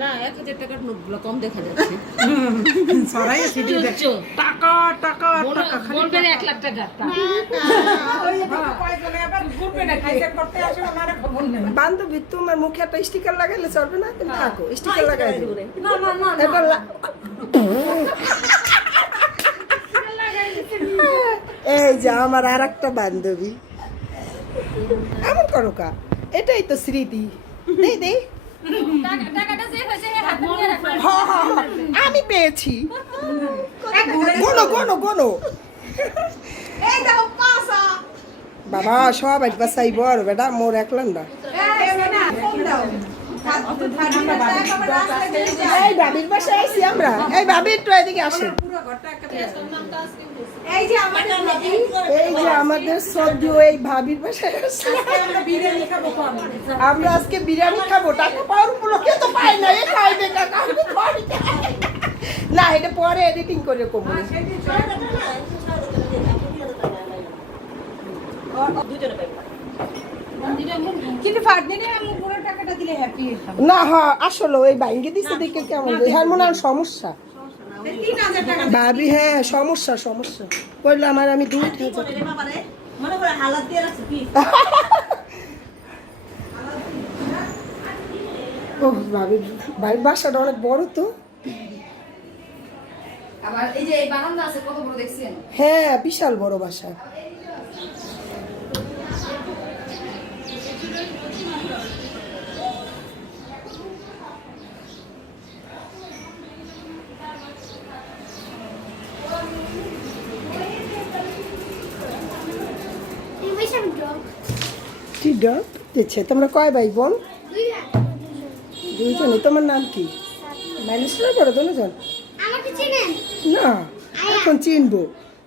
না এক হাজার টাকার নোটগুলো কম দেখা যাচ্ছে। সরাই সিটি দেখ চো, টাকা টাকা টাকা বলবেন এক লাখ টাকা। ওই এদিকে কয়জনে আবার ঘুরবে না খাইতে করতে আসে ওনারা খবর নেই। বান্ধবী তোমার মুখে একটা স্টিকার লাগাইলে চলবে না? তুমি থাকো স্টিকার লাগাই না না না এই যে আমার আর একটা বান্ধবী। এমন করো কা এটাই তো স্মৃতি। দেই দেই আমি পেয়েছি। বাবা সব একবার চাইব আর বেটা মোর একলাম এই বাবির আইছি আমরা। এই বাবি একটু এদিকে আসেন। এই যে আমাদের সদ্য এই ভাবির বাসায় আমরা আজকে বিরিয়ানি খাব। টাকা পাওয়ার উপলক্ষে তো পাই না। খাইবে না। না এটা পরে এডিটিং করে কমবো কিন্তু ফারদিনে আমি না হ্যাঁ আসলে ওই বাইঙ্গে দিচ্ছে দেখে কেমন হ্যাঁ মনে হয় সমস্যা। ভাবি হ্যাঁ সমস্যা সমস্যা। বলল আমার আমি দুই মনে ও ভাবির বাড়ির বাসাটা অনেক বড় তো। আবার এই যে এই বারান্দা আছে কত বড় দেখছেন? হ্যাঁ বিশাল বড় বাসা। ডক দিচ্ছে? তোমরা কয় ভাই বোন? দুইজনে। তোমার নাম কি? মাইলেশ্বরে পড়ো দুজন? না এখন চিনবো।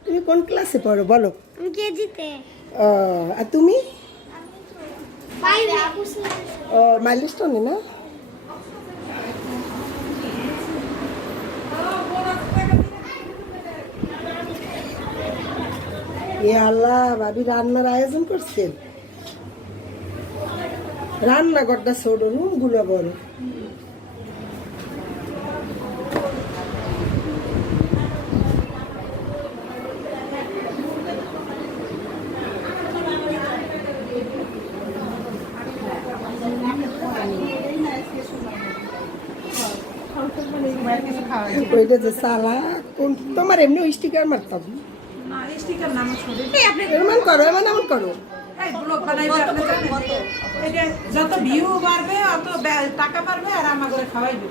তুমি কোন ক্লাসে পড়ো বলো। ও, আর তুমি? ও মাইলস্টোনে না? এ আল্লাহ ভাবি রান্নার আয়োজন করছেন রান্নাঘরটা ছোট রুমগুলো বড় ওইটা যে সালা কোন তোমার এমনি স্টিকার মারতাম। না স্টিকার নাম ছবি এমন করো এমন এমন করো। আপনি যত ভিউ বাড়বে অত টাকা বাড়বে আর আমার করে খাওয়াইবে